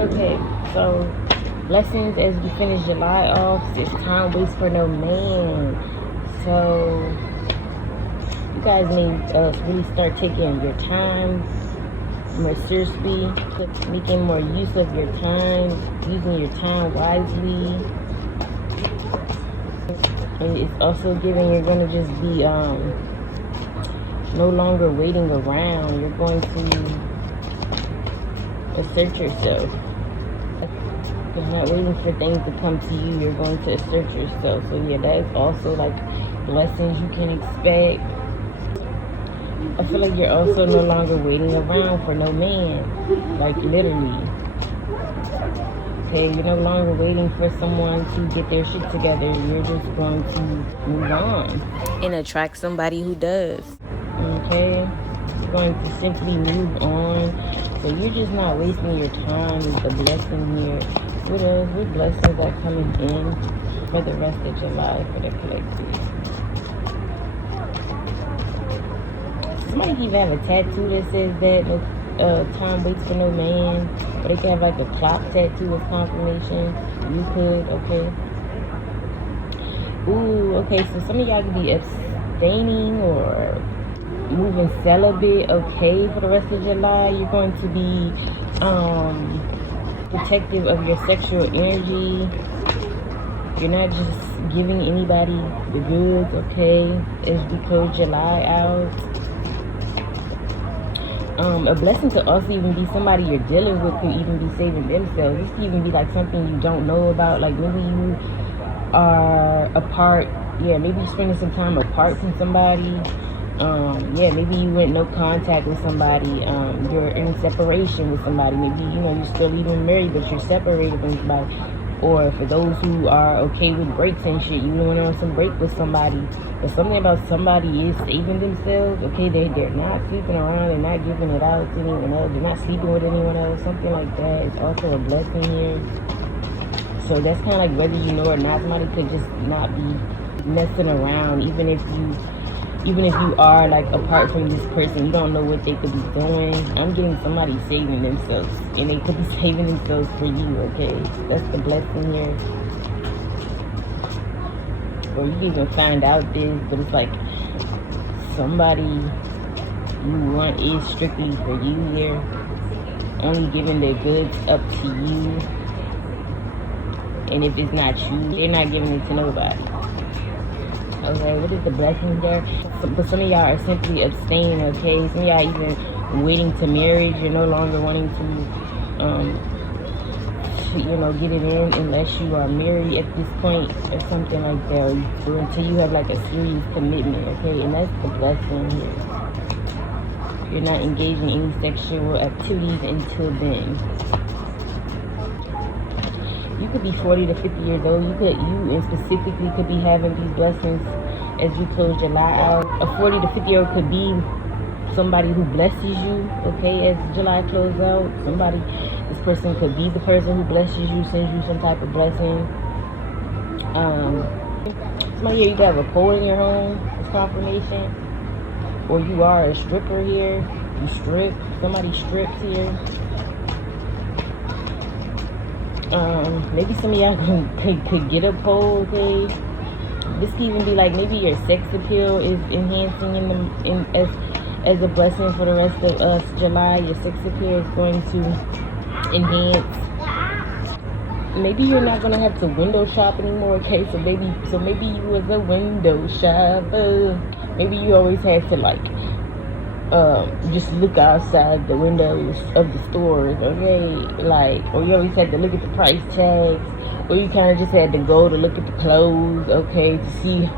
Okay, so lessons as we finish July off. It's time waits for no man. So you guys need to really start taking your time more seriously, making more use of your time, using your time wisely. And it's also giving you're gonna just be no longer waiting around. You're going to assert yourself. You're not waiting for things to come to you. You're going to assert yourself. So yeah, that is also like blessings you can expect. I feel like you're also no longer waiting around for no man. Like literally. Okay, you're no longer waiting for someone to get their shit together. You're just going to move on and attract somebody who does. Okay? You're going to simply move on. So you're just not wasting your time with the blessing here. What else? What blessings are coming in for the rest of July for the collective? Somebody can even have a tattoo that says that time waits for no man. Or they can have like a clock tattoo as confirmation. You could, okay. Ooh, okay, so some of y'all could be abstaining or moving celibate, okay, for the rest of July. You're going to be protective of your sexual energy. You're not just giving anybody the goods, okay, as we close July out. A blessing to also even be somebody you're dealing with could even be saving themselves. This could even be like something you don't know about. Like maybe you are apart. Yeah, maybe you're spending some time apart from somebody. Yeah, maybe you went no contact with somebody. You're in separation with somebody. Maybe, you know, you're still even married, but you're separated from somebody. Or for those who are okay with breaks and shit, you went on some break with somebody. But something about somebody is saving themselves. Okay, they're not sleeping around. They're not giving it out to anyone else. They're not sleeping with anyone else. Something like that. It's also a blessing here. So that's kind of like whether you know or not. Somebody could just not be messing around. Even if you are like apart from this person, you don't know what they could be doing. I'm getting somebody saving themselves, and they could be saving themselves for you, okay? That's the blessing here. Or you can even find out this, but it's like somebody you want is strictly for you here. Only giving their goods up to you. And if it's not you, they're not giving it to nobody. Okay, what is the blessing there? But some of y'all are simply abstaining, okay? Some of y'all even waiting to marriage. You're no longer wanting to, you know, get it in unless you are married at this point or something like that. Or until you have like a serious commitment, okay? And that's the blessing here. You're not engaging in any sexual activities until then. You could be 40 to 50 years old. You specifically could be having these blessings as you close July out. A 40 to 50-year-old could be somebody who blesses you, okay, as July closes out. This person could be the person who blesses you, sends you some type of blessing. Somebody here, you could have a pole in your home, it's confirmation. Or you are a stripper here. You strip, somebody strips here. Maybe some of y'all could get a pole, okay? This could even be like maybe your sex appeal is enhancing as a blessing for the rest of July. Your sex appeal is going to enhance. Maybe you're not gonna have to window shop anymore, okay? So maybe you was a window shopper. Maybe you always had to like just look outside the windows of the stores, okay? Like, or you always had to look at the price tags, or you kind of just had to go to look at the clothes, okay, to see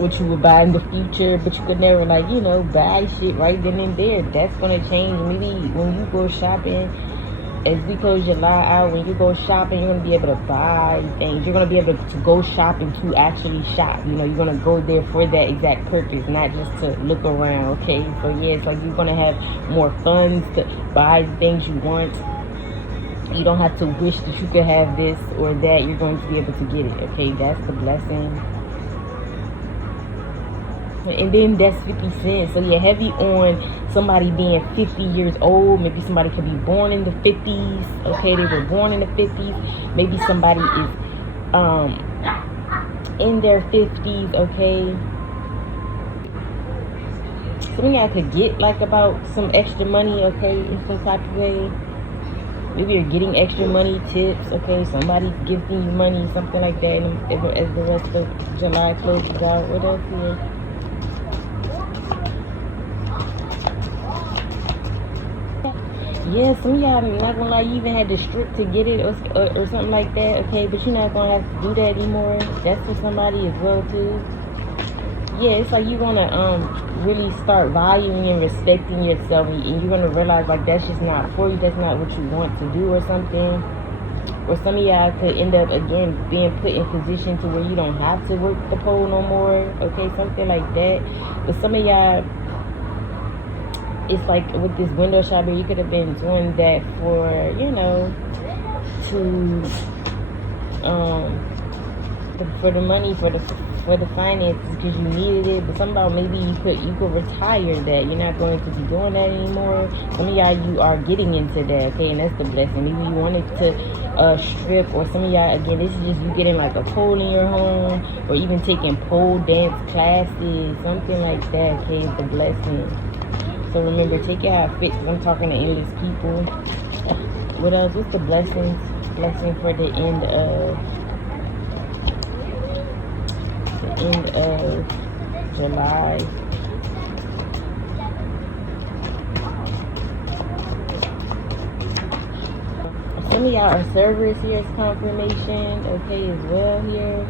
what you would buy in the future, but you could never, like, you know, buy shit right then and there. That's gonna change. Maybe when you go shopping, as we close July out, when you go shopping, you're gonna be able to buy things. You're gonna be able to go shopping to actually shop. You know, you're gonna go there for that exact purpose, not just to look around, okay? So yeah, it's like you're gonna have more funds to buy the things you want. You don't have to wish that you could have this or that. You're going to be able to get it, okay? That's the blessing. And then that's 50 cents. So you're heavy on somebody being 50 years old. Maybe somebody could be born in the 50s. Okay, they were born in the 50s. Maybe somebody is in their 50s. Okay. Some of y'all could get like about some extra money, okay, in some type of way. Maybe you're getting extra money, tips, okay, somebody's gifting you money, something like that, as the rest of July closes out. What else here? Yeah, some of y'all, I'm not gonna lie, you even had to strip to get it or something like that, okay, but you're not gonna have to do that anymore. That's for somebody as well, too. Yeah, it's like you're gonna really start valuing and respecting yourself, and you're gonna realize like that's just not for you, that's not what you want to do or something. Or some of y'all could end up again being put in position to where you don't have to work the pole no more, okay, something like that. But some of y'all, it's like with this window shopping, you could have been doing that for, you know, to for the money, for the finances, because you needed it. But somehow maybe you could retire that. You're not going to be doing that anymore. Some of y'all, you are getting into that, okay, and that's the blessing. Maybe you wanted to strip, or some of y'all, again, this is just you getting like a pole in your home, or even taking pole dance classes, something like that, okay, is the blessing. So remember, take it how it fits, because I'm talking to endless people. What else? What's the blessings? Blessing for the end of July. Some of y'all are servers here, it's confirmation, okay, as well here.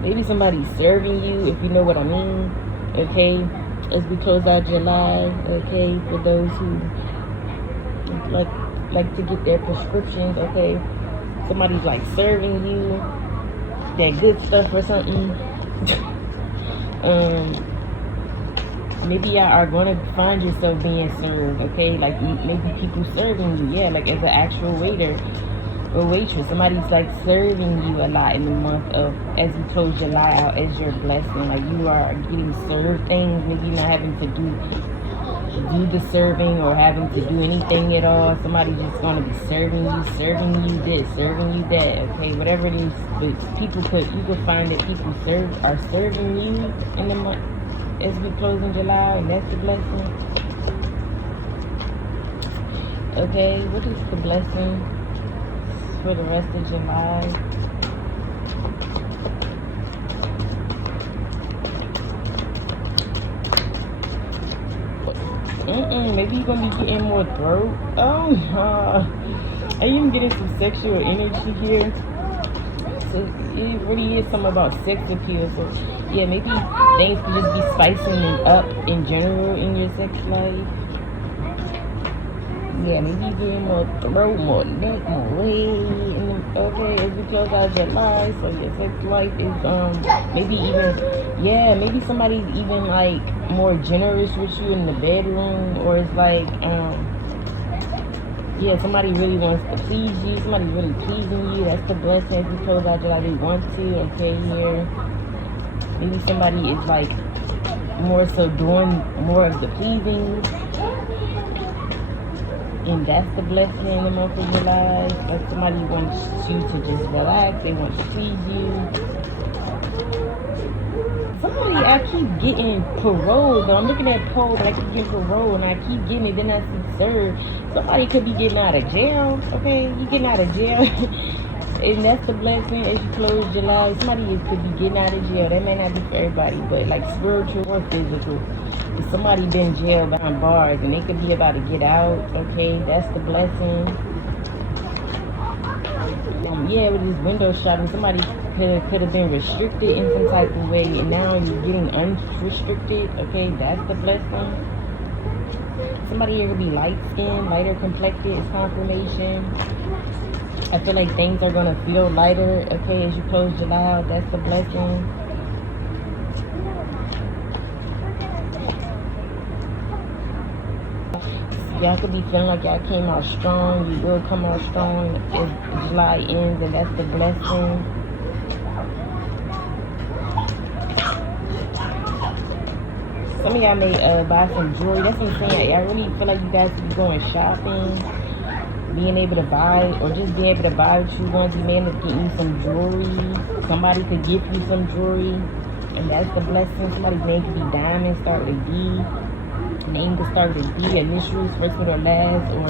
Maybe somebody's serving you, if you know what I mean, okay, as we close out July, okay, for those who like to get their prescriptions, okay. Somebody's like serving you that good stuff or something. Maybe y'all are gonna find yourself being served, okay? Like maybe people serving you, yeah, like as an actual waiter or waitress. Somebody's like serving you a lot in the month of, as you close July out, as your blessing. Like you are getting served things, maybe not having to do the serving or having to do anything at all. Somebody's just gonna be serving you this, serving you that, okay, whatever it is. But you could find that people are serving you in the month as we close in July, and that's the blessing. Okay, what is the blessing for the rest of July? Maybe you're gonna be getting more throat. Oh, are you even getting some sexual energy here? So it really is something about sex appeal. So yeah, maybe things could just be spicing it up in general in your sex life. Yeah, maybe you're getting more throat, more neck, more leg. Okay, as we close out July, so your sex life is maybe even, yeah, maybe somebody's even like more generous with you in the bedroom, or it's like yeah, somebody really wants to please you, somebody's really pleasing you. That's the blessing. As we close out July, they want to, okay, here. Maybe somebody is like more so doing more of the pleasing, and that's the blessing in the month of July. Like somebody wants you to just relax, they want to please you. Somebody, I keep getting parole, though. I'm looking at pole, but I keep getting parole, and I keep getting it, then I see serve. Somebody could be getting out of jail, okay? You getting out of jail, and that's the blessing as you close July. Somebody could be getting out of jail. That may not be for everybody, but like spiritual or physical. If somebody been jailed behind bars, and they could be about to get out, okay? That's the blessing. Yeah, with this window shopping, somebody could have been restricted in some type of way, and now you're getting unrestricted, okay? That's the blessing. Somebody here could be light-skinned, lighter complected, it's confirmation. I feel like things are going to feel lighter, okay, as you close July. That's the blessing. Y'all could be feeling like y'all came out strong. You will come out strong as July ends, and that's the blessing. Some of y'all may buy some jewelry. That's what I'm saying. I really feel like you guys should be going shopping, being able to buy, or just being able to buy what you want. You may end up getting you some jewelry. Somebody could give you some jewelry, and that's the blessing. Somebody's name could be Diamond, start with a D. Name could start with a D, initials, first, middle, or last, or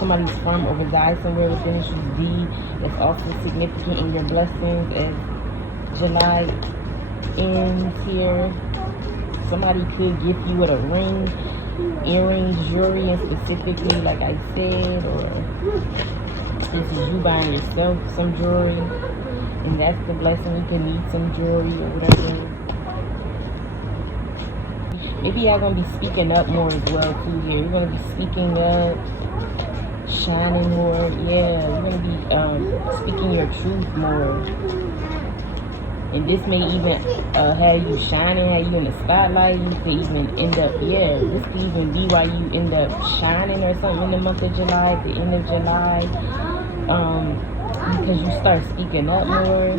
somebody's from or reside somewhere with initials D. That's also significant in your blessings as July ends here. Somebody could give you with a ring, earrings, jewelry, and specifically, like I said, or this is you buying yourself some jewelry, and that's the blessing. You can need some jewelry or whatever. Maybe y'all gonna be speaking up more as well too here. You're gonna be speaking up, shining more. Yeah, you're gonna be speaking your truth more. And this may even have you shining, have you in the spotlight. You could even end up, yeah, this could even be why you end up shining or something in the month of July, at the end of July. Because you start speaking up more.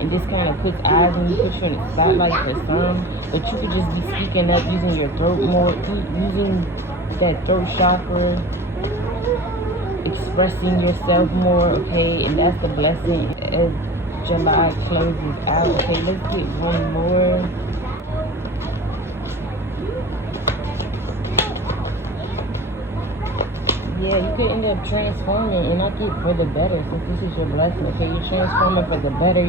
And this kind of puts eyes on you, puts you in the spotlight for some. But you could just be speaking up, using your throat more, using that throat chakra, expressing yourself more, okay? And that's the blessing as July closes out. Okay, let's get one more. Yeah, you could end up transforming, and I get for the better, since this is your blessing. Okay, you're transforming for the better.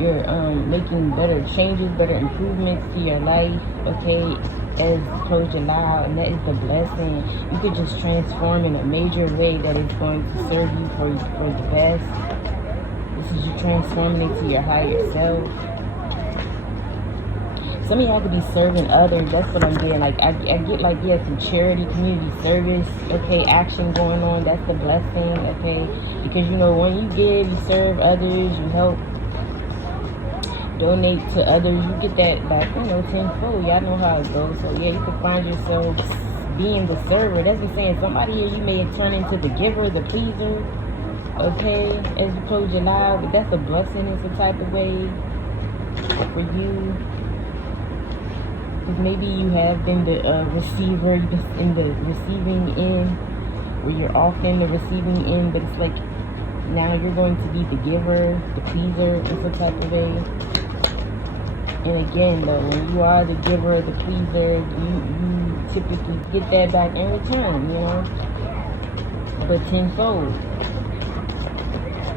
You're making better changes, better improvements to your life. Okay, as close July out, and that is the blessing. You could just transform in a major way that is going to serve you for the best. This is you transforming into your higher self. Some of y'all could be serving others. That's what I'm getting. Like I get like, yeah, some charity, community service, okay, action going on. That's the blessing, okay? Because you know, when you give, you serve others, you help donate to others, you get that back, you know, tenfold. Y'all know how it goes. So yeah, you can find yourself being the server. That's what I'm saying. Somebody here, you may turn into the giver, the pleaser, okay, as you close July. But that's a blessing in some type of way for you. Because maybe you have been the receiver, you've been in the receiving end, where you're often the receiving end, but it's like now you're going to be the giver, the pleaser in some type of way. And again, though, when you are the giver, the pleaser, you typically get that back in return, you know, but tenfold.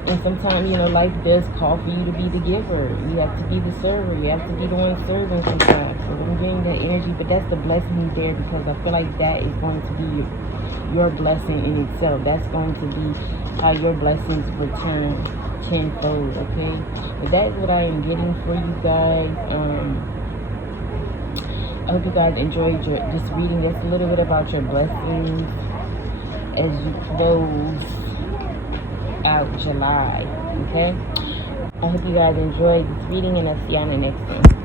And sometimes, you know, life does call for you to be the giver. You have to be the server. You have to be the one serving sometimes. So I'm getting that energy, but that's the blessing there, because I feel like that is going to be your blessing in itself. That's going to be how your blessings return tenfold, okay? But that is what I am getting for you guys. I hope you guys enjoyed this reading. That's a little bit about your blessings as you close out July, okay? I hope you guys enjoyed this reading, and I'll see you on the next one.